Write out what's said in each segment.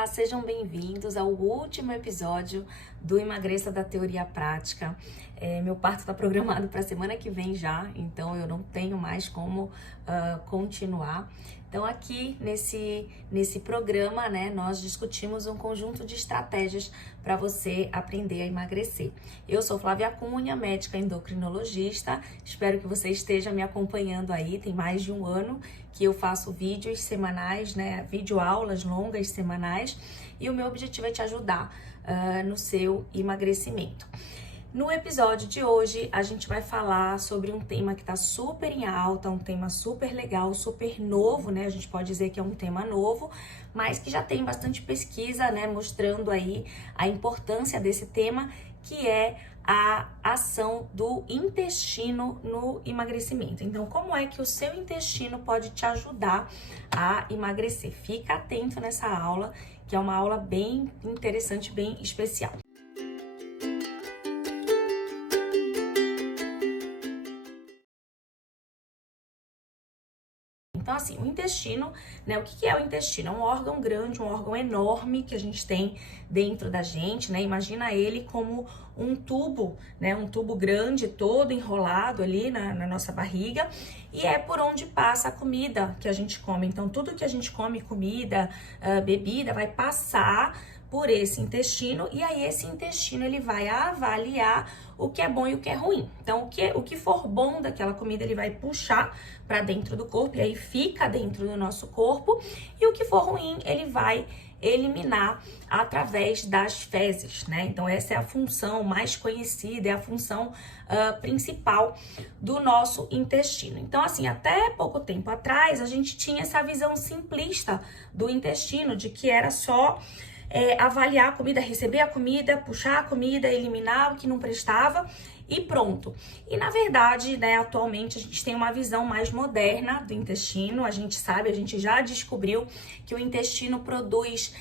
Olá, sejam bem-vindos ao último episódio do Emagreça da Teoria Prática. Meu parto está programado para a semana que vem já, então eu não tenho mais como continuar. Então aqui nesse programa, né, nós discutimos um conjunto de estratégias para você aprender a emagrecer. Eu sou Flávia Cunha, médica endocrinologista, espero que você esteja me acompanhando aí, tem mais de um ano que eu faço vídeos semanais, né, videoaulas longas semanais, e o meu objetivo é te ajudar no seu emagrecimento. No episódio de hoje, a gente vai falar sobre um tema que está super em alta, um tema super legal, super novo, né? A gente pode dizer que é um tema novo, mas que já tem bastante pesquisa, né? Mostrando aí a importância desse tema, que é a ação do intestino no emagrecimento. Então, como é que o seu intestino pode te ajudar a emagrecer? Fica atento nessa aula, que é uma aula bem interessante, bem especial. Então, assim, o intestino, né? O que é o intestino? É um órgão grande, um órgão enorme que a gente tem dentro da gente, né? Imagina ele como um tubo, né? Um tubo grande, todo enrolado ali na nossa barriga, e é por onde passa a comida que a gente come. Então, tudo que a gente come, comida, bebida, vai passar por esse intestino, e aí esse intestino ele vai avaliar o que é bom e o que é ruim. Então, o que for bom daquela comida, ele vai puxar para dentro do corpo, e aí fica dentro do nosso corpo, e o que for ruim, ele vai eliminar através das fezes, né? Então, essa é a função mais conhecida, é a função principal do nosso intestino. Então, assim, até pouco tempo atrás, a gente tinha essa visão simplista do intestino, de que era só avaliar a comida, receber a comida, puxar a comida, eliminar o que não prestava e pronto. E na verdade, né, atualmente a gente tem uma visão mais moderna do intestino. A gente sabe, a gente já descobriu que o intestino produz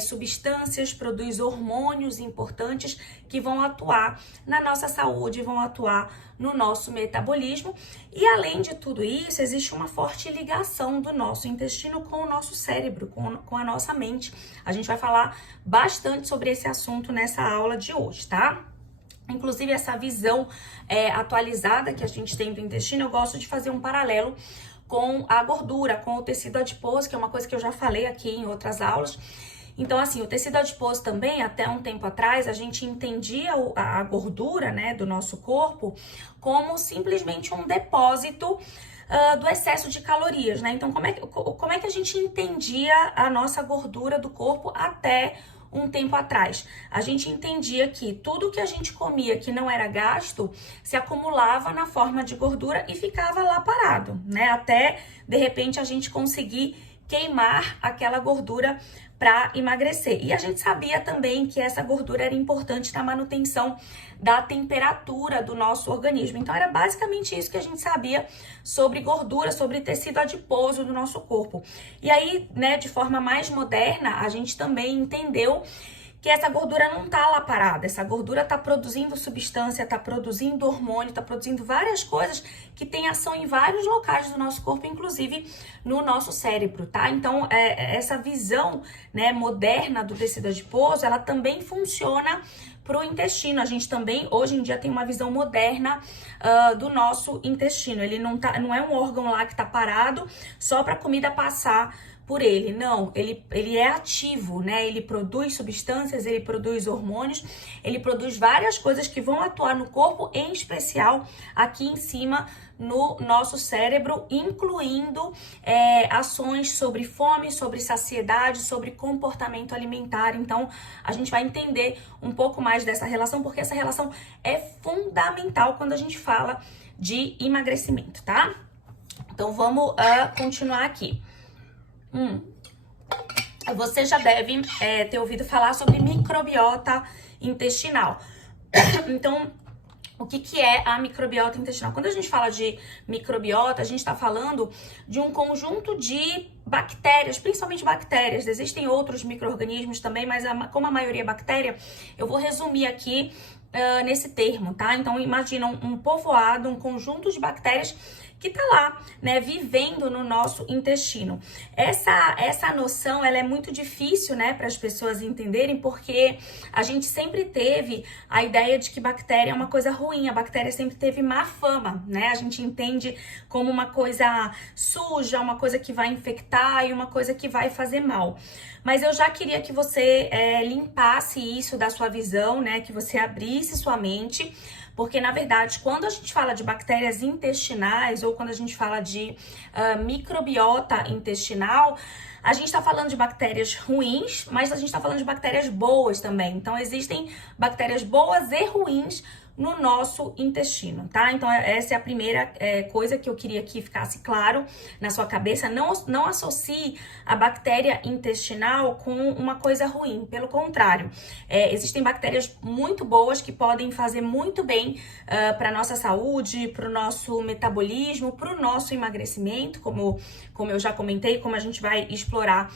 substâncias, produz hormônios importantes que vão atuar na nossa saúde, vão atuar no nosso metabolismo. E além de tudo isso, existe uma forte ligação do nosso intestino com o nosso cérebro, com a nossa mente. A gente vai falar bastante sobre esse assunto nessa aula de hoje, tá? Inclusive, essa visão atualizada que a gente tem do intestino, eu gosto de fazer um paralelo com a gordura, com o tecido adiposo, que é uma coisa que eu já falei aqui em outras aulas. Então, assim, o tecido adiposo também, até um tempo atrás, a gente entendia a gordura, né, do nosso corpo como simplesmente um depósito do excesso de calorias, né? Então, como é que a gente entendia a nossa gordura do corpo até um tempo atrás? A gente entendia que tudo que a gente comia que não era gasto se acumulava na forma de gordura e ficava lá parado, né? Até, de repente, a gente conseguir queimar aquela gordura para emagrecer. E a gente sabia também que essa gordura era importante na manutenção da temperatura do nosso organismo. Então, era basicamente isso que a gente sabia sobre gordura, sobre tecido adiposo do nosso corpo. E aí, né, de forma mais moderna, a gente também entendeu que essa gordura não tá lá parada, essa gordura tá produzindo substância, tá produzindo hormônio, tá produzindo várias coisas que têm ação em vários locais do nosso corpo, inclusive no nosso cérebro, tá? Então, essa visão, né, moderna do tecido adiposo, ela também funciona pro intestino. A gente também, hoje em dia, tem uma visão moderna do nosso intestino. Ele não é um órgão lá que tá parado só pra comida passar por ele, não, ele é ativo, né? Ele produz substâncias, ele produz hormônios, ele produz várias coisas que vão atuar no corpo, em especial aqui em cima no nosso cérebro, incluindo ações sobre fome, sobre saciedade, sobre comportamento alimentar. Então, a gente vai entender um pouco mais dessa relação, porque essa relação é fundamental quando a gente fala de emagrecimento, tá? Então, vamos continuar aqui. Você já deve ter ouvido falar sobre microbiota intestinal. Então, o que é a microbiota intestinal? Quando a gente fala de microbiota, a gente está falando de um conjunto de bactérias, principalmente bactérias. Existem outros micro-organismos também, mas como a maioria é bactéria, eu vou resumir aqui nesse termo, tá? Então, imagina um povoado, um conjunto de bactérias que tá lá, né, vivendo no nosso intestino. Essa noção, ela é muito difícil, né, para as pessoas entenderem, porque a gente sempre teve a ideia de que bactéria é uma coisa ruim, a bactéria sempre teve má fama, né? A gente entende como uma coisa suja, uma coisa que vai infectar e uma coisa que vai fazer mal. Mas eu já queria que você limpasse isso da sua visão, né? Que você abrisse sua mente, porque na verdade, quando a gente fala de bactérias intestinais ou quando a gente fala de microbiota intestinal, a gente está falando de bactérias ruins, mas a gente está falando de bactérias boas também. Então, existem bactérias boas e ruins no nosso intestino, tá? Então, essa é a primeira coisa que eu queria que ficasse claro na sua cabeça. Não associe a bactéria intestinal com uma coisa ruim. Pelo contrário, existem bactérias muito boas que podem fazer muito bem para nossa saúde, para o nosso metabolismo, para o nosso emagrecimento, como eu já comentei, como a gente vai explorar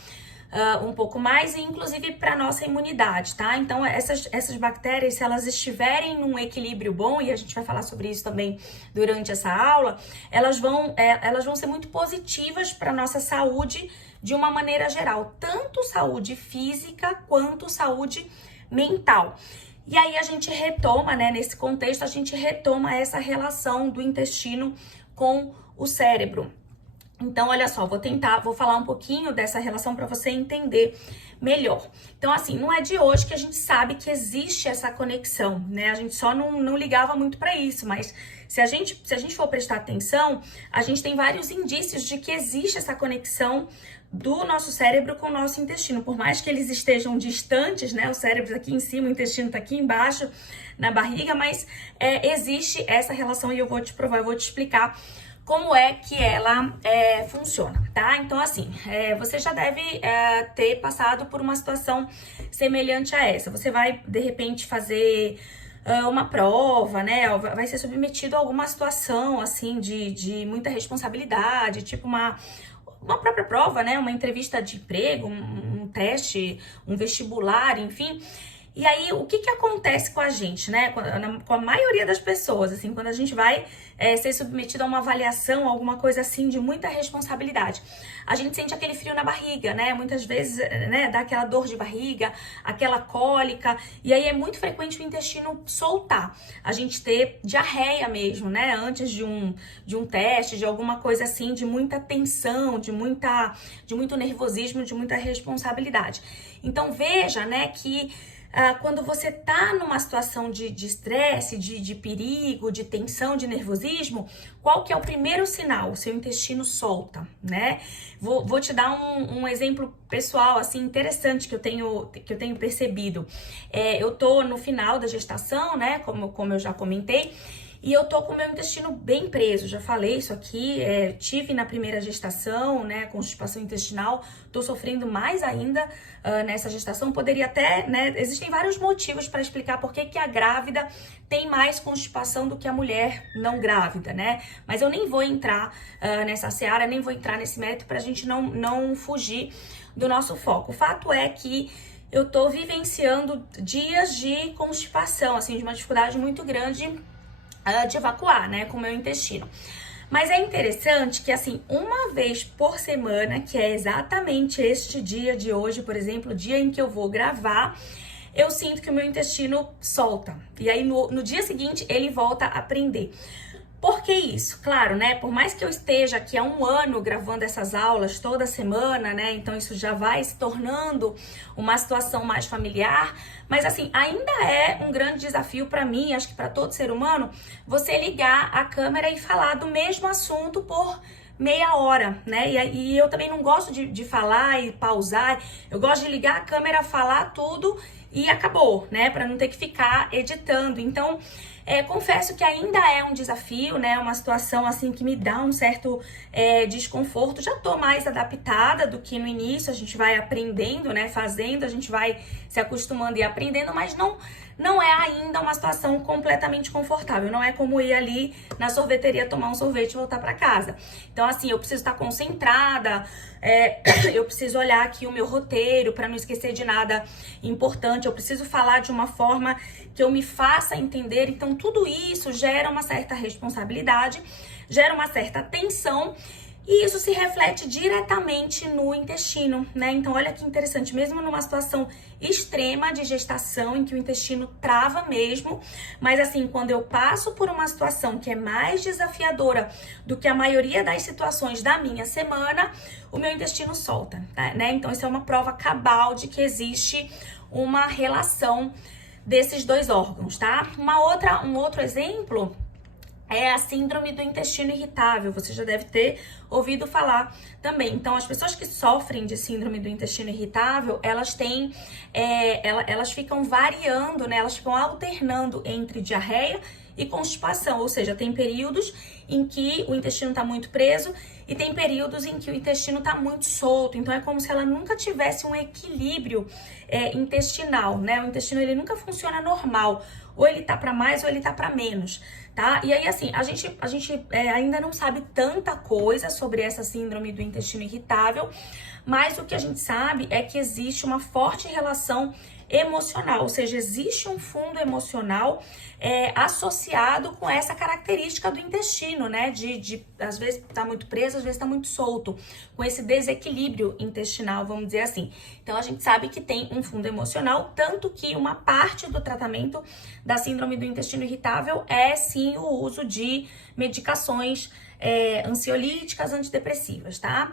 um pouco mais, e inclusive para nossa imunidade, tá? Então, essas bactérias, se elas estiverem num equilíbrio bom, e a gente vai falar sobre isso também durante essa aula, elas vão ser muito positivas para nossa saúde de uma maneira geral, tanto saúde física quanto saúde mental. E aí a gente retoma, né, nesse contexto, a gente retoma essa relação do intestino com o cérebro. Então, olha só, vou falar um pouquinho dessa relação para você entender melhor. Então, assim, não é de hoje que a gente sabe que existe essa conexão, né? A gente só não ligava muito para isso, mas se a gente for prestar atenção, a gente tem vários indícios de que existe essa conexão do nosso cérebro com o nosso intestino. Por mais que eles estejam distantes, né? O cérebro tá aqui em cima, o intestino tá aqui embaixo, na barriga, mas existe essa relação e eu vou te provar, eu vou te explicar como é que ela funciona, tá? Então, assim, você já deve ter passado por uma situação semelhante a essa. Você vai, de repente, fazer uma prova, né? Vai ser submetido a alguma situação, assim, de muita responsabilidade, tipo uma própria prova, né? Uma entrevista de emprego, um teste, um vestibular, enfim. E aí, o que acontece com a gente, né? Com a maioria das pessoas, assim, quando a gente vai ser submetido a uma avaliação, alguma coisa assim de muita responsabilidade, a gente sente aquele frio na barriga, né? Muitas vezes, né, dá aquela dor de barriga, aquela cólica, e aí é muito frequente o intestino soltar, a gente ter diarreia mesmo, né? Antes de um teste, de alguma coisa assim, de muita tensão, de muito nervosismo, de muita responsabilidade. Então, veja, né, que quando você tá numa situação de estresse, de perigo, de tensão, de nervosismo, qual que é o primeiro sinal? O seu intestino solta, né? Vou te dar um exemplo pessoal, assim, interessante que eu tenho percebido. Eu tô no final da gestação, né? Como eu já comentei. E eu tô com o meu intestino bem preso, já falei isso aqui, tive na primeira gestação, né, constipação intestinal, tô sofrendo mais ainda nessa gestação, poderia até, né, existem vários motivos para explicar por que a grávida tem mais constipação do que a mulher não grávida, né, mas eu nem vou entrar nessa seara, nem vou entrar nesse mérito pra gente não fugir do nosso foco. O fato é que eu tô vivenciando dias de constipação, assim, de uma dificuldade muito grande de evacuar, né, com o meu intestino. Mas é interessante que, assim, uma vez por semana, que é exatamente este dia de hoje, por exemplo, o dia em que eu vou gravar, eu sinto que o meu intestino solta. E aí, no dia seguinte, ele volta a prender. Por que isso? Claro, né? Por mais que eu esteja aqui há 1 ano gravando essas aulas toda semana, né? Então isso já vai se tornando uma situação mais familiar. Mas assim, ainda é um grande desafio para mim, acho que para todo ser humano, você ligar a câmera e falar do mesmo assunto por meia hora, né? E eu também não gosto de falar e pausar. Eu gosto de ligar a câmera, falar tudo e acabou, né? Para não ter que ficar editando. Então, confesso que ainda é um desafio, né? Uma situação assim que me dá um certo desconforto. Já tô mais adaptada do que no início. A gente vai aprendendo, né? Fazendo, a gente vai se acostumando e aprendendo, mas não é ainda uma situação completamente confortável. Não é como ir ali na sorveteria tomar um sorvete e voltar para casa. Então, assim, eu preciso estar concentrada, eu preciso olhar aqui o meu roteiro para não esquecer de nada importante. Eu preciso falar de uma forma que eu me faça entender. Então, tudo isso gera uma certa responsabilidade, gera uma certa tensão e isso se reflete diretamente no intestino, né? Então, olha que interessante, mesmo numa situação extrema de gestação, em que o intestino trava mesmo, mas assim, quando eu passo por uma situação que é mais desafiadora do que a maioria das situações da minha semana, o meu intestino solta, né? Então, isso é uma prova cabal de que existe uma relação desses dois órgãos, tá? Um outro exemplo é a síndrome do intestino irritável. Você já deve ter ouvido falar também. Então, as pessoas que sofrem de síndrome do intestino irritável, elas têm, elas ficam variando, né? Elas ficam alternando entre diarreia e constipação, ou seja, tem períodos em que o intestino está muito preso e tem períodos em que o intestino está muito solto. Então, é como se ela nunca tivesse um equilíbrio intestinal, né? O intestino, ele nunca funciona normal. Ou ele tá para mais ou ele tá para menos, tá? E aí, assim, a gente ainda não sabe tanta coisa sobre essa síndrome do intestino irritável, mas o que a gente sabe é que existe uma forte relação emocional, ou seja, existe um fundo emocional associado com essa característica do intestino, né? De às vezes tá muito preso, às vezes tá muito solto, com esse desequilíbrio intestinal, vamos dizer assim. Então, a gente sabe que tem um fundo emocional, tanto que uma parte do tratamento da síndrome do intestino irritável é sim o uso de medicações ansiolíticas, antidepressivas, tá?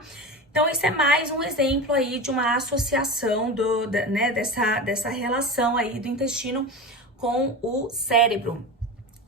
Então, isso é mais um exemplo aí de uma associação dessa relação aí do intestino com o cérebro.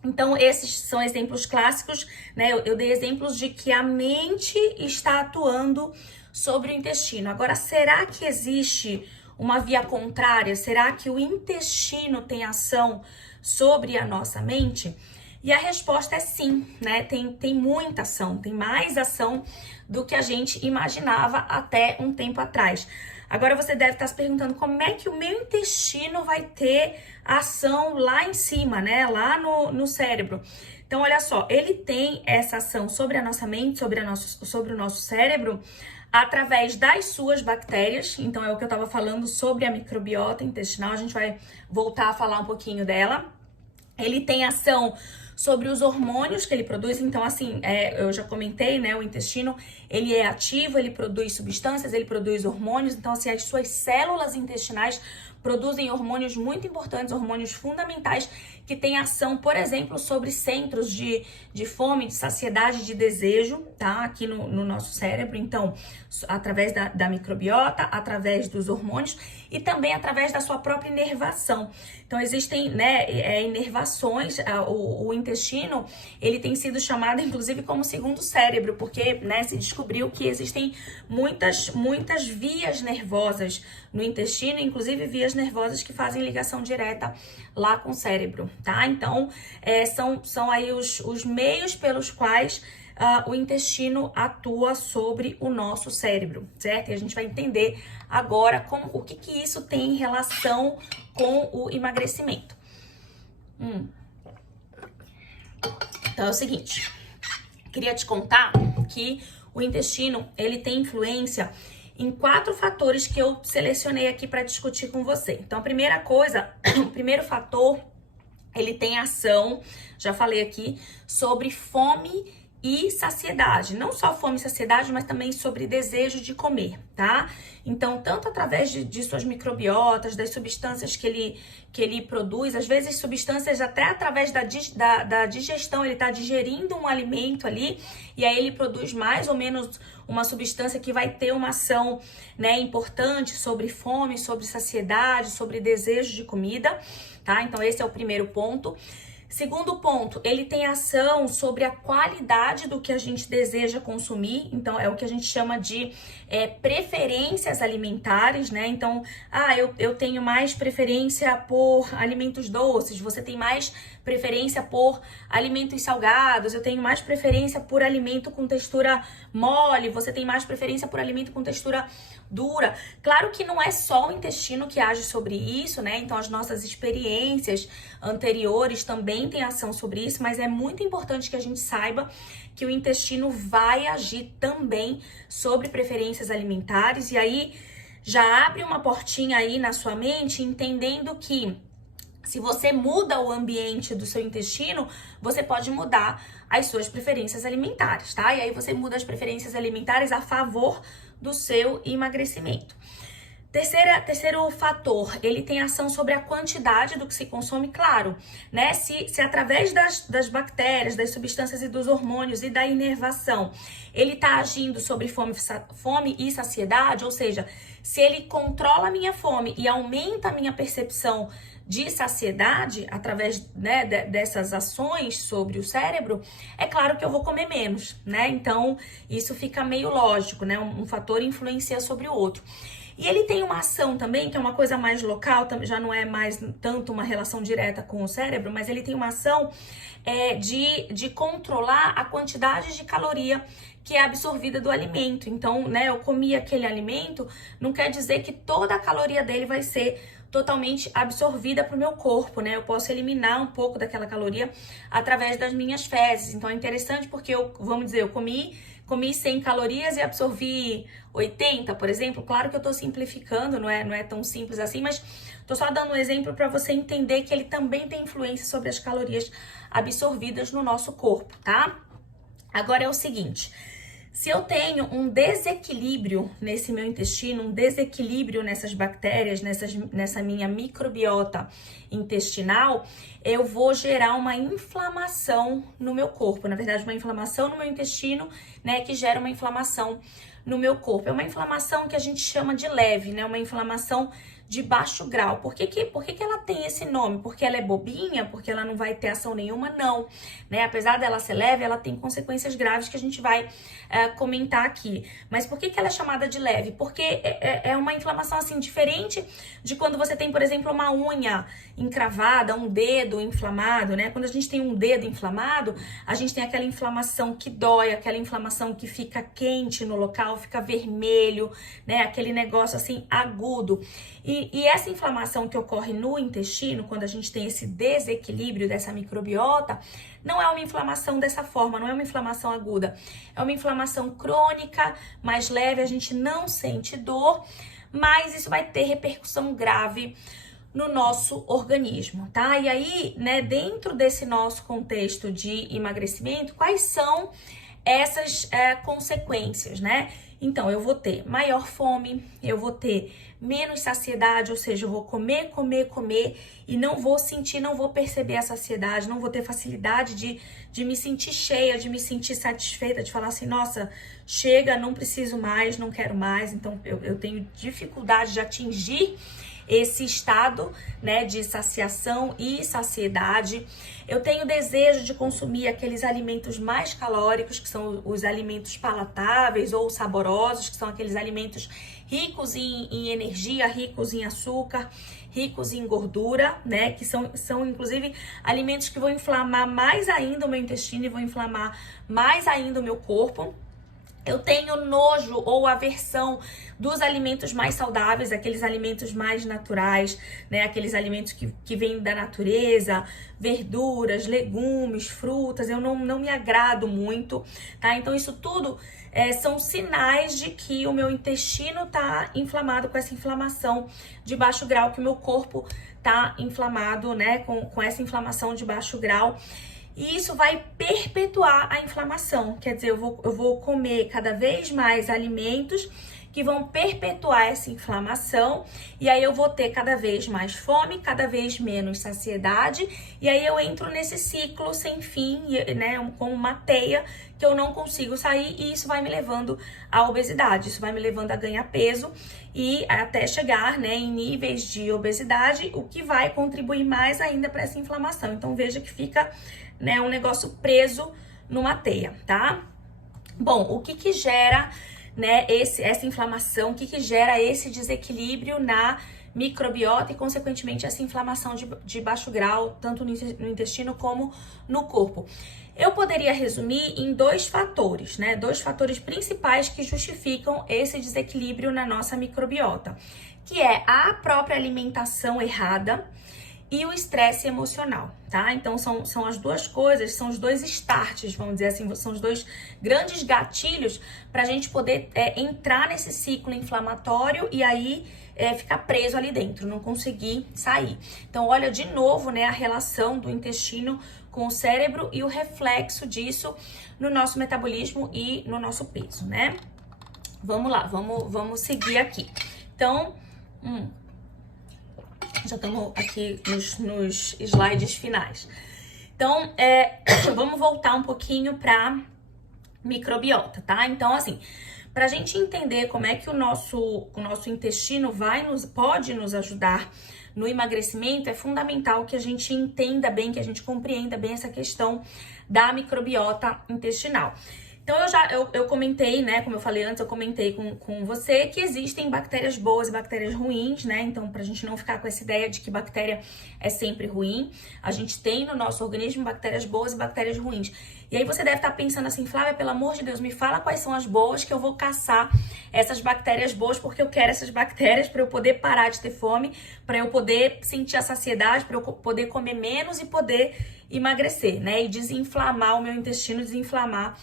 Então, esses são exemplos clássicos, né? Eu dei exemplos de que a mente está atuando sobre o intestino. Agora, será que existe uma via contrária? Será que o intestino tem ação sobre a nossa mente? E a resposta é sim, né? Tem muita ação, tem mais ação do que a gente imaginava até um tempo atrás. Agora você deve estar se perguntando como é que o meu intestino vai ter ação lá em cima, né? Lá no cérebro. Então, olha só, ele tem essa ação sobre a nossa mente, sobre o nosso cérebro, através das suas bactérias. Então, é o que eu estava falando sobre a microbiota intestinal. A gente vai voltar a falar um pouquinho dela. Ele tem ação sobre os hormônios que ele produz. Então, assim, eu já comentei, né? O intestino, ele é ativo, ele produz substâncias, ele produz hormônios. Então, assim, as suas células intestinais produzem hormônios muito importantes, hormônios fundamentais, que têm ação, por exemplo, sobre centros de fome, de saciedade, de desejo, tá? Aqui no nosso cérebro. Então, através da microbiota, através dos hormônios e também através da sua própria inervação. Então, existem, né, inervações. O intestino, ele tem sido chamado, inclusive, como segundo cérebro, porque, né, se descobriu que existem muitas vias nervosas no intestino, inclusive vias nervosas que fazem ligação direta lá com o cérebro, tá? Então, são aí os meios pelos quais o intestino atua sobre o nosso cérebro, certo? E a gente vai entender agora o que isso tem em relação com o emagrecimento. Então, é o seguinte, queria te contar que o intestino, ele tem influência em 4 fatores que eu selecionei aqui para discutir com você. Então, a primeira coisa, o primeiro fator, ele tem ação, já falei aqui, sobre fome e saciedade. Não só fome e saciedade, mas também sobre desejo de comer, tá? Então, tanto através de suas microbiotas, das substâncias que ele produz, às vezes substâncias até através da digestão, ele tá digerindo um alimento ali, e aí ele produz mais ou menos uma substância que vai ter uma ação, né, importante sobre fome, sobre saciedade, sobre desejo de comida, tá? Então, esse é o primeiro ponto. Segundo ponto, ele tem ação sobre a qualidade do que a gente deseja consumir. Então, é o que a gente chama de preferências alimentares, né? Então, eu tenho mais preferência por alimentos doces, você tem mais preferência por alimentos salgados, eu tenho mais preferência por alimento com textura mole, você tem mais preferência por alimento com textura dura. Claro que não é só o intestino que age sobre isso, né? Então, as nossas experiências anteriores também têm ação sobre isso, mas é muito importante que a gente saiba que o intestino vai agir também sobre preferências alimentares. E aí, já abre uma portinha aí na sua mente, entendendo que Se você muda o ambiente do seu intestino, você pode mudar as suas preferências alimentares, tá? E aí você muda as preferências alimentares a favor do seu emagrecimento. Terceiro fator, ele tem ação sobre a quantidade do que se consome, claro, né? Se através das bactérias, das substâncias e dos hormônios e da inervação, ele tá agindo sobre fome e saciedade, ou seja, se ele controla a minha fome e aumenta a minha percepção de saciedade através, né, dessas ações sobre o cérebro, é claro que eu vou comer menos, né? Então, isso fica meio lógico, né? Um fator influencia sobre o outro. E ele tem uma ação também, que é uma coisa mais local, já não é mais tanto uma relação direta com o cérebro, mas ele tem uma ação de controlar a quantidade de caloria que é absorvida do alimento. Então, né, eu comi aquele alimento, não quer dizer que toda a caloria dele vai ser totalmente absorvida para o meu corpo, né? Eu posso eliminar um pouco daquela caloria através das minhas fezes. Então, é interessante porque vamos dizer, eu comi 100 calorias e absorvi 80, por exemplo. Claro que eu tô simplificando, não é tão simples assim, mas tô só dando um exemplo para você entender que ele também tem influência sobre as calorias absorvidas no nosso corpo, tá? Agora é o seguinte, se eu tenho um desequilíbrio nesse meu intestino, um desequilíbrio nessas bactérias, nessa minha microbiota intestinal, eu vou gerar uma inflamação no meu corpo. Na verdade, uma inflamação no meu intestino, né, que gera uma inflamação no meu corpo. É uma inflamação que a gente chama de leve, né, uma inflamação de baixo grau. Por que ela tem esse nome? Porque ela é bobinha? Porque ela não vai ter ação nenhuma? Não, né? Apesar dela ser leve, ela tem consequências graves que a gente vai comentar aqui. Mas por que ela é chamada de leve? Porque é uma inflamação assim diferente de quando você tem, por exemplo, uma unha encravada, um dedo inflamado, né? Quando a gente tem um dedo inflamado, a gente tem aquela inflamação que dói, aquela inflamação que fica quente no local, fica vermelho, né? Aquele negócio assim agudo. E essa inflamação que ocorre no intestino, quando a gente tem esse desequilíbrio dessa microbiota, não é uma inflamação dessa forma, não é uma inflamação aguda. É uma inflamação crônica, mais leve, a gente não sente dor, mas isso vai ter repercussão grave no nosso organismo, tá? E aí, né, dentro desse nosso contexto de emagrecimento, quais são essas consequências, né? Então, eu vou ter maior fome, eu vou ter menos saciedade, ou seja, eu vou comer e não vou sentir, não vou perceber a saciedade, não vou ter facilidade de me sentir cheia, de me sentir satisfeita, de falar assim, nossa, chega, não preciso mais, não quero mais. Então, eu tenho dificuldade de atingir esse estado, né, de saciação e saciedade. Eu tenho desejo de consumir aqueles alimentos mais calóricos, que são os alimentos palatáveis ou saborosos, que são aqueles alimentos ricos em energia, ricos em açúcar, ricos em gordura, né, que são inclusive alimentos que vão inflamar mais ainda o meu intestino e vão inflamar mais ainda o meu corpo. Eu tenho nojo ou aversão dos alimentos mais saudáveis, aqueles alimentos mais naturais, né? Aqueles alimentos que vêm da natureza, verduras, legumes, frutas. Eu não me agrado muito, tá? Então, isso tudo são sinais de que o meu intestino tá inflamado, com essa inflamação de baixo grau, que o meu corpo tá inflamado, né? Com essa inflamação de baixo grau. E isso vai perpetuar a inflamação, quer dizer, eu vou comer cada vez mais alimentos que vão perpetuar essa inflamação, e aí eu vou ter cada vez mais fome, cada vez menos saciedade, e aí eu entro nesse ciclo sem fim, né, com uma teia que eu não consigo sair, e isso vai me levando à obesidade, isso vai me levando a ganhar peso, e até chegar, né, em níveis de obesidade, o que vai contribuir mais ainda para essa inflamação. Então veja que fica, né, um negócio preso numa teia, tá? Bom, o que gera, né, essa inflamação, o que gera esse desequilíbrio na microbiota e, consequentemente, essa inflamação de baixo grau, tanto no intestino como no corpo? Eu poderia resumir em dois fatores, né? Dois fatores principais que justificam esse desequilíbrio na nossa microbiota, que é a própria alimentação errada e o estresse emocional, tá? Então, são as duas coisas, são os dois starts, vamos dizer assim, são os dois grandes gatilhos para a gente poder entrar nesse ciclo inflamatório e aí ficar preso ali dentro, não conseguir sair. Então, olha de novo, né, a relação do intestino com o cérebro e o reflexo disso no nosso metabolismo e no nosso peso, né? Vamos lá, vamos seguir aqui. Então, já estamos aqui nos slides finais. Então, vamos voltar um pouquinho para microbiota, tá? Então, assim, pra gente entender como é que o nosso intestino pode nos ajudar no emagrecimento, é fundamental que a gente entenda bem, que a gente compreenda bem essa questão da microbiota intestinal. Então, eu comentei, né, como eu falei antes, eu comentei com você que existem bactérias boas e bactérias ruins, né? Então, pra gente não ficar com essa ideia de que bactéria é sempre ruim, a gente tem no nosso organismo bactérias boas e bactérias ruins. E aí você deve estar pensando assim, Flávia, pelo amor de Deus, me fala quais são as boas que eu vou caçar essas bactérias boas, porque eu quero essas bactérias para eu poder parar de ter fome, para eu poder sentir a saciedade, para eu poder comer menos e poder emagrecer, né? E desinflamar o meu intestino, desinflamar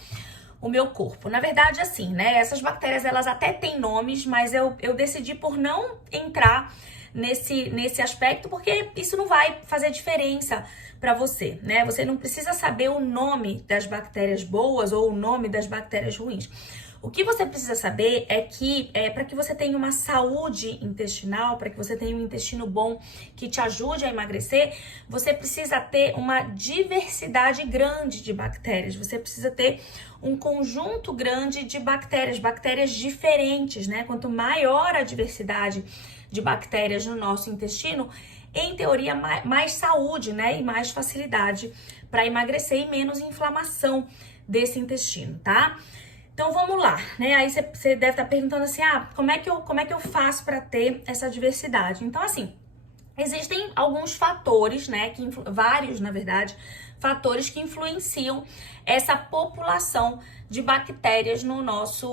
o meu corpo. Na verdade, assim, né? Essas bactérias, elas até têm nomes, mas eu decidi por não entrar nesse aspecto, porque isso não vai fazer diferença para você, né? Você não precisa saber o nome das bactérias boas ou o nome das bactérias ruins. O que você precisa saber é que para que você tenha uma saúde intestinal, para que você tenha um intestino bom que te ajude a emagrecer, você precisa ter uma diversidade grande de bactérias. Você precisa ter um conjunto grande de bactérias diferentes, né? Quanto maior a diversidade de bactérias no nosso intestino, em teoria, mais saúde, né? E mais facilidade para emagrecer e menos inflamação desse intestino, tá? Então vamos lá, né? Aí você deve estar perguntando assim, como é que eu faço para ter essa diversidade? Então, assim, existem alguns fatores, né? Vários, na verdade, fatores que influenciam essa população de bactérias no nosso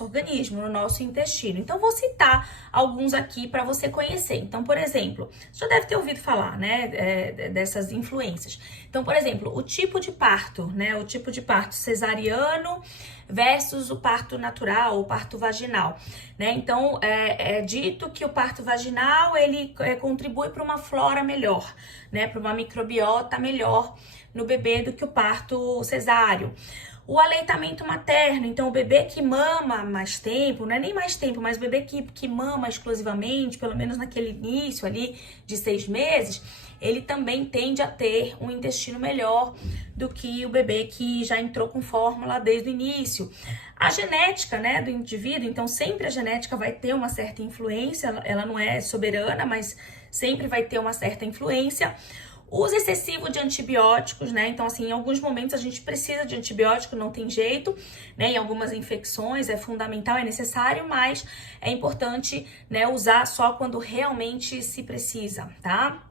organismo, no nosso intestino. Então, vou citar alguns aqui para você conhecer. Então, por exemplo, você já deve ter ouvido falar, né, dessas influências. Então, por exemplo, o tipo de parto, né, o tipo de parto cesariano versus o parto natural, o parto vaginal, né? Então, é dito que o parto vaginal, ele contribui para uma flora melhor, né, para uma microbiota melhor no bebê do que o parto cesáreo. O aleitamento materno, então o bebê que mama mais tempo, não é nem mais tempo, mas o bebê que mama exclusivamente, pelo menos naquele início ali de 6 meses, ele também tende a ter um intestino melhor do que o bebê que já entrou com fórmula desde o início. A genética, né, do indivíduo, então sempre a genética vai ter uma certa influência, ela não é soberana, mas sempre vai ter uma certa influência. Uso excessivo de antibióticos, né? Então, assim, em alguns momentos a gente precisa de antibiótico, não tem jeito, né? Em algumas infecções é fundamental, é necessário, mas é importante, né, usar só quando realmente se precisa, tá?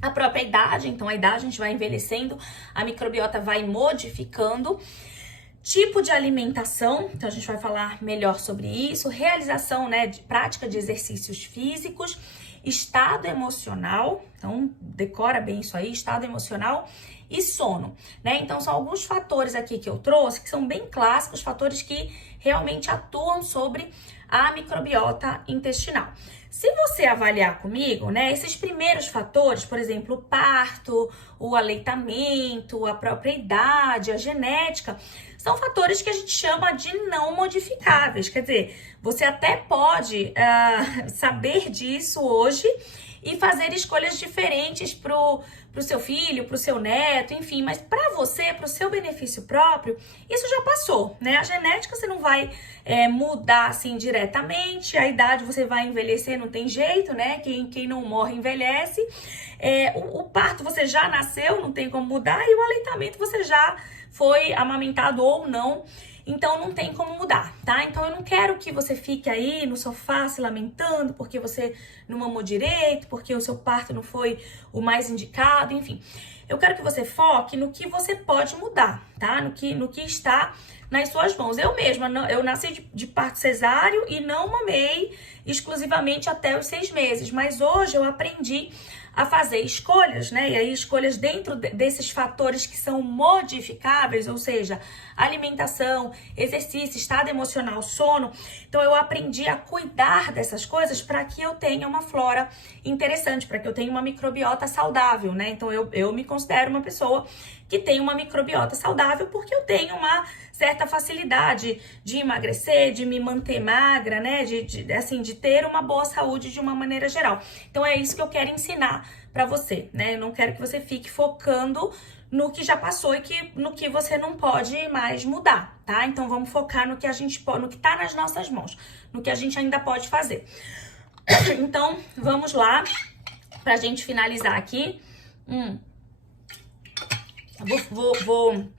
A própria idade, então a idade a gente vai envelhecendo, a microbiota vai modificando. Tipo de alimentação, então a gente vai falar melhor sobre isso. Realização, né, de prática de exercícios físicos. Estado emocional, então decora bem isso aí, estado emocional e sono, né? Então são alguns fatores aqui que eu trouxe que são bem clássicos, fatores que realmente atuam sobre a microbiota intestinal. Se você avaliar comigo, né, esses primeiros fatores, por exemplo, o parto, o aleitamento, a própria idade, a genética, são fatores que a gente chama de não modificáveis. Quer dizer, você até pode saber disso hoje e fazer escolhas diferentes pro seu filho, pro seu neto, enfim, mas para você, pro seu benefício próprio, isso já passou, né? A genética você não vai mudar assim diretamente, a idade você vai envelhecer, não tem jeito, né? Quem não morre envelhece. O parto você já nasceu, não tem como mudar, e o aleitamento você já foi amamentado ou não, então não tem como mudar, tá? Então eu não quero que você fique aí no sofá se lamentando porque você não mamou direito, porque o seu parto não foi o mais indicado, enfim. Eu quero que você foque no que você pode mudar, tá? No que está nas suas mãos. Eu mesma, eu nasci de parto cesáreo e não mamei exclusivamente até os 6 meses, mas hoje eu aprendi a fazer escolhas, né? E aí escolhas dentro desses fatores que são modificáveis, ou seja, alimentação, exercício, estado emocional, sono. Então eu aprendi a cuidar dessas coisas para que eu tenha uma flora interessante, para que eu tenha uma microbiota saudável, né? Então eu me considero uma pessoa que tem uma microbiota saudável porque eu tenho uma certa facilidade de emagrecer, de me manter magra, né? De ter uma boa saúde de uma maneira geral. Então é isso que eu quero ensinar para você, né? Eu não quero que você fique focando no que já passou e no que você não pode mais mudar, tá? Então vamos focar no que a gente pode, no que tá nas nossas mãos, no que a gente ainda pode fazer. Então vamos lá pra gente finalizar aqui. Vou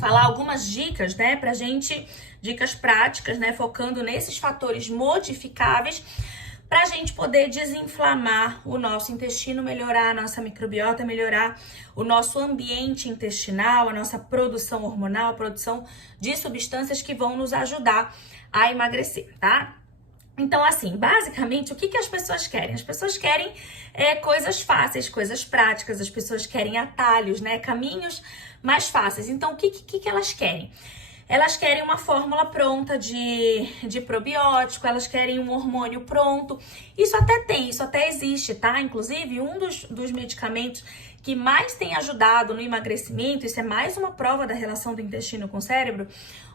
falar algumas dicas, né, pra gente, dicas práticas, né, focando nesses fatores modificáveis pra gente poder desinflamar o nosso intestino, melhorar a nossa microbiota, melhorar o nosso ambiente intestinal, a nossa produção hormonal, a produção de substâncias que vão nos ajudar a emagrecer, tá? Então, assim, basicamente, o que as pessoas querem? As pessoas querem coisas fáceis, coisas práticas, as pessoas querem atalhos, né? Caminhos mais fáceis. Então, o que elas querem? Elas querem uma fórmula pronta de probiótico, elas querem um hormônio pronto. Isso até tem, isso até existe, tá? Inclusive, um dos medicamentos que mais tem ajudado no emagrecimento, isso é mais uma prova da relação do intestino com o cérebro,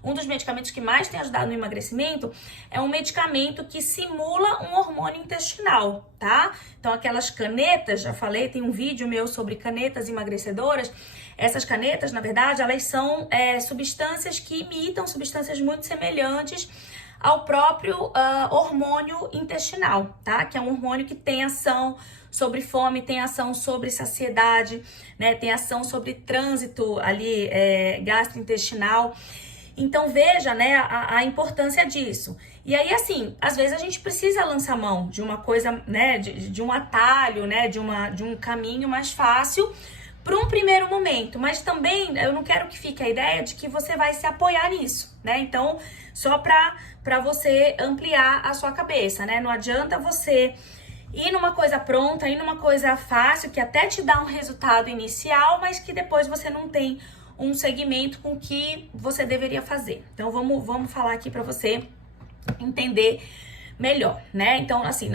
um dos medicamentos que mais tem ajudado no emagrecimento é um medicamento que simula um hormônio intestinal, tá? Então, aquelas canetas, já falei, tem um vídeo meu sobre canetas emagrecedoras. Essas canetas, na verdade, elas são substâncias que imitam substâncias muito semelhantes ao próprio hormônio intestinal, tá? Que é um hormônio que tem ação sobre fome, tem ação sobre saciedade, né? Tem ação sobre trânsito ali gastrointestinal. Então veja, né, a importância disso. E aí, assim, às vezes a gente precisa lançar mão de uma coisa, né, de um atalho, né, de um caminho mais fácil para um primeiro momento, mas também eu não quero que fique a ideia de que você vai se apoiar nisso, né? Então, só para você ampliar a sua cabeça, né? Não adianta você ir numa coisa pronta, ir numa coisa fácil, que até te dá um resultado inicial, mas que depois você não tem um segmento com o que você deveria fazer. Então, vamos falar aqui para você entender melhor, né? Então, assim,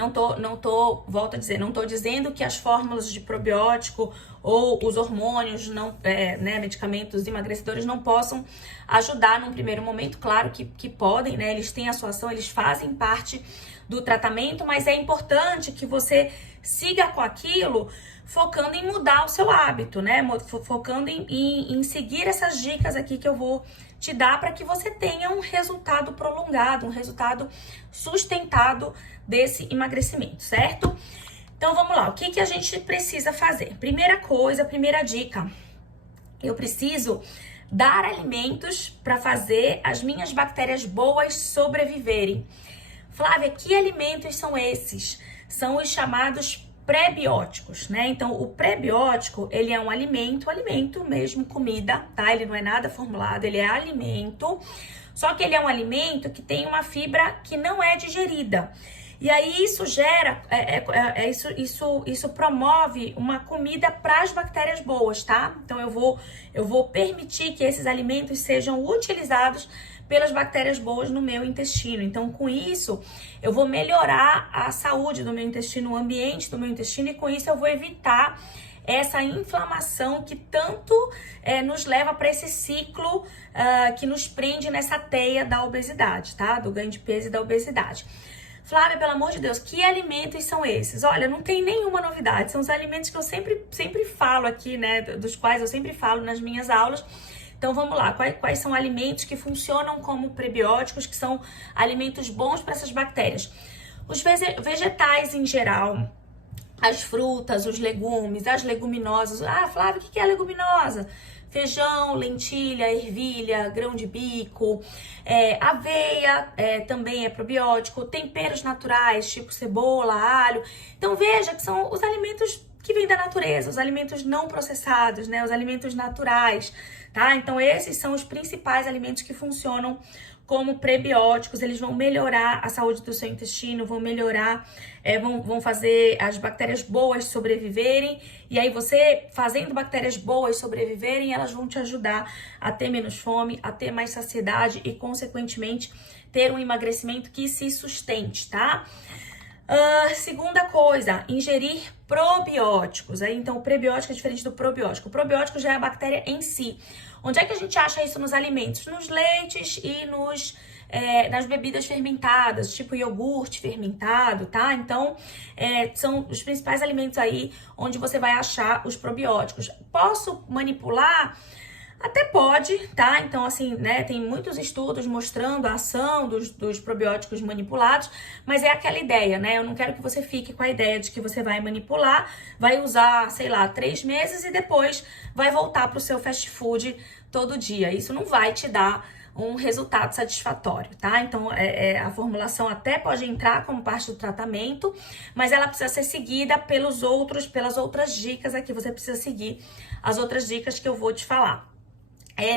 volto a dizer, não tô dizendo que as fórmulas de probiótico ou os hormônios, né, medicamentos emagrecedores não possam ajudar num primeiro momento. Claro que podem, né? Eles têm a sua ação, eles fazem parte do tratamento, mas é importante que você siga com aquilo focando em mudar o seu hábito, né? Focando em seguir essas dicas aqui que eu vou te dar para que você tenha um resultado prolongado, um resultado sustentado desse emagrecimento, certo? Então vamos lá, o que a gente precisa fazer? Primeira coisa, primeira dica, eu preciso dar alimentos para fazer as minhas bactérias boas sobreviverem. Flávia, que alimentos são esses? São os chamados pré-bióticos, né? Então, o pré-biótico, ele é um alimento mesmo, comida, tá? Ele não é nada formulado, ele é alimento, só que ele é um alimento que tem uma fibra que não é digerida. E aí isso gera, isso promove uma comida para as bactérias boas, tá? Então, eu vou permitir que esses alimentos sejam utilizados pelas bactérias boas no meu intestino. Então, com isso, eu vou melhorar a saúde do meu intestino, o ambiente do meu intestino, e com isso eu vou evitar essa inflamação que tanto nos leva para esse ciclo que nos prende nessa teia da obesidade, tá? Do ganho de peso e da obesidade. Flávia, pelo amor de Deus, que alimentos são esses? Olha, não tem nenhuma novidade, são os alimentos que eu sempre falo aqui, né? Dos quais eu sempre falo nas minhas aulas. Então vamos lá, quais são alimentos que funcionam como prebióticos, que são alimentos bons para essas bactérias? Os vegetais em geral, as frutas, os legumes, as leguminosas. Ah, Flávia, o que é leguminosa? Feijão, lentilha, ervilha, grão de bico, aveia também é probiótico, temperos naturais, tipo cebola, alho. Então veja que são os alimentos que vem da natureza, os alimentos não processados, né? Os alimentos naturais, tá? Então, esses são os principais alimentos que funcionam como prebióticos. Eles vão melhorar a saúde do seu intestino, vão melhorar, vão fazer as bactérias boas sobreviverem. E aí, você fazendo bactérias boas sobreviverem, elas vão te ajudar a ter menos fome, a ter mais saciedade e, consequentemente, ter um emagrecimento que se sustente, tá? Segunda coisa, ingerir probióticos. Aí, então, o prebiótico é diferente do probiótico. O probiótico já é a bactéria em si. Onde é que a gente acha isso nos alimentos? Nos leites e nas bebidas fermentadas, tipo iogurte fermentado, tá? Então, são os principais alimentos aí onde você vai achar os probióticos. Posso manipular? Até pode, tá? Então, assim, né, tem muitos estudos mostrando a ação dos probióticos manipulados, mas é aquela ideia, né? Eu não quero que você fique com a ideia de que você vai manipular, vai usar, sei lá, 3 meses e depois vai voltar pro seu fast food todo dia. Isso não vai te dar um resultado satisfatório, tá? Então, a formulação até pode entrar como parte do tratamento, mas ela precisa ser seguida pelas outras dicas aqui. Você precisa seguir as outras dicas que eu vou te falar.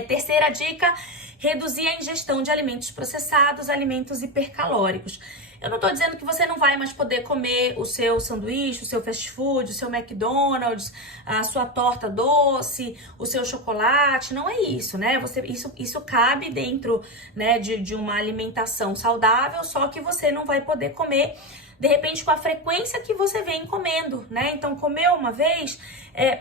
Terceira dica, reduzir a ingestão de alimentos processados, alimentos hipercalóricos. Eu não tô dizendo que você não vai mais poder comer o seu sanduíche, o seu fast food, o seu McDonald's, a sua torta doce, o seu chocolate, não é isso, né? Isso cabe dentro, né, de uma alimentação saudável, só que você não vai poder comer de repente com a frequência que você vem comendo, né? Então, comeu uma vez,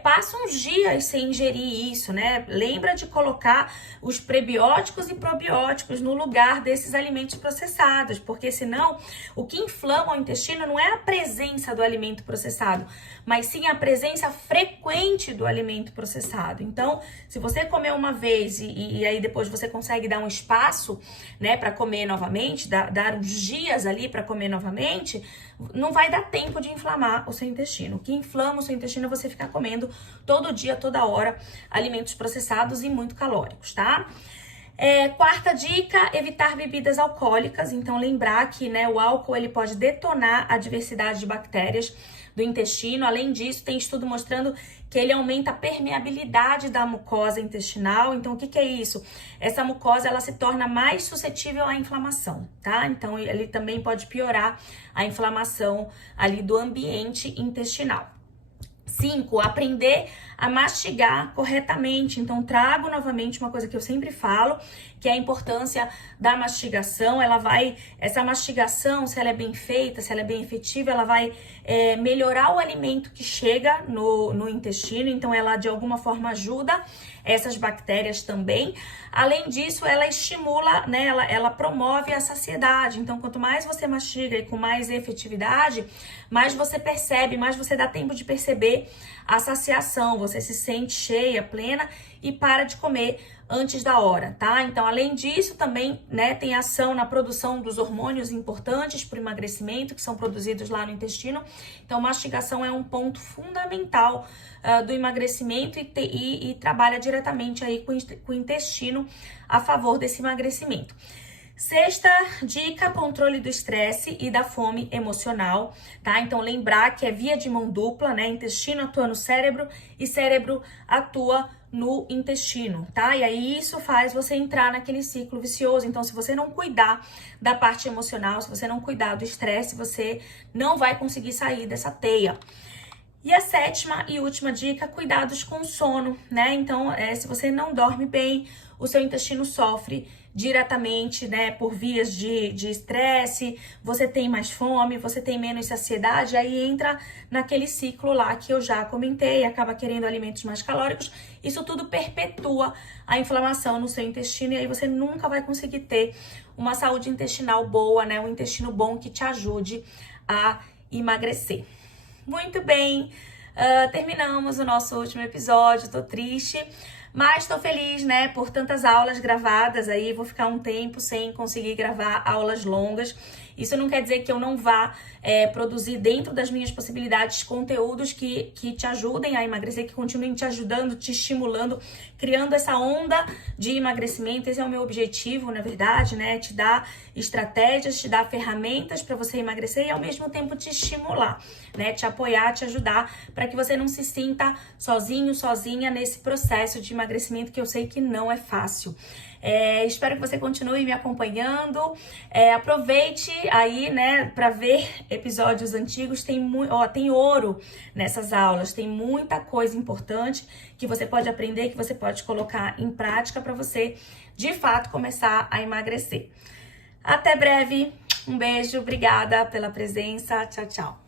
passa uns dias sem ingerir isso, né? Lembra de colocar os prebióticos e probióticos no lugar desses alimentos processados, porque senão o que inflama o intestino não é a presença do alimento processado, mas sim a presença frequente do alimento processado. Então, se você comer uma vez e aí depois você consegue dar um espaço, né, para comer novamente, dar uns dias ali para comer novamente, não vai dar tempo de inflamar o seu intestino. O que inflama o seu intestino é você ficar comendo todo dia, toda hora, alimentos processados e muito calóricos, tá? Quarta dica, evitar bebidas alcoólicas. Então, lembrar que, né, o álcool ele pode detonar a diversidade de bactérias do intestino. Além disso, tem estudo mostrando que ele aumenta a permeabilidade da mucosa intestinal. Então, o que é isso? Essa mucosa, ela se torna mais suscetível à inflamação, tá? Então, ele também pode piorar a inflamação ali do ambiente intestinal. 5, aprender a mastigar corretamente. Então, trago novamente uma coisa que eu sempre falo, que é a importância da mastigação. Essa mastigação, se ela é bem feita, se ela é bem efetiva, ela vai melhorar o alimento que chega no intestino. Então, ela de alguma forma ajuda essas bactérias também. Além disso, ela estimula, né? Ela promove a saciedade. Então, quanto mais você mastiga e com mais efetividade, mais você percebe, mais você dá tempo de perceber a saciação. Você se sente cheia, plena e para de comer antes da hora, tá? Então, além disso, também, né, tem ação na produção dos hormônios importantes para o emagrecimento, que são produzidos lá no intestino. Então, mastigação é um ponto fundamental do emagrecimento e trabalha diretamente aí com o intestino a favor desse emagrecimento. Sexta dica, controle do estresse e da fome emocional, tá? Então, lembrar que é via de mão dupla, né? Intestino atua no cérebro e cérebro atua no intestino, tá? E aí isso faz você entrar naquele ciclo vicioso. Então, se você não cuidar da parte emocional, se você não cuidar do estresse, você não vai conseguir sair dessa teia. E a sétima e última dica, cuidados com o sono, né? Então, se você não dorme bem, o seu intestino sofre diretamente, né, por vias de estresse, você tem mais fome, você tem menos saciedade, aí entra naquele ciclo lá que eu já comentei, acaba querendo alimentos mais calóricos, isso tudo perpetua a inflamação no seu intestino e aí você nunca vai conseguir ter uma saúde intestinal boa, né, um intestino bom que te ajude a emagrecer. Muito bem, terminamos o nosso último episódio, tô triste, mas tô feliz, né, por tantas aulas gravadas aí, vou ficar um tempo sem conseguir gravar aulas longas Isso não quer dizer que eu não vá produzir dentro das minhas possibilidades conteúdos que te ajudem a emagrecer, que continuem te ajudando, te estimulando, criando essa onda de emagrecimento. Esse é o meu objetivo, na verdade, né? Te dar estratégias, te dar ferramentas para você emagrecer e ao mesmo tempo te estimular, né? Te apoiar, te ajudar para que você não se sinta sozinho, sozinha nesse processo de emagrecimento que eu sei que não é fácil. Espero que você continue me acompanhando. Aproveite aí, né, para ver episódios antigos. Tem ouro nessas aulas, tem muita coisa importante que você pode aprender, que você pode colocar em prática para você, de fato, começar a emagrecer. Até breve, um beijo, obrigada pela presença, tchau, tchau.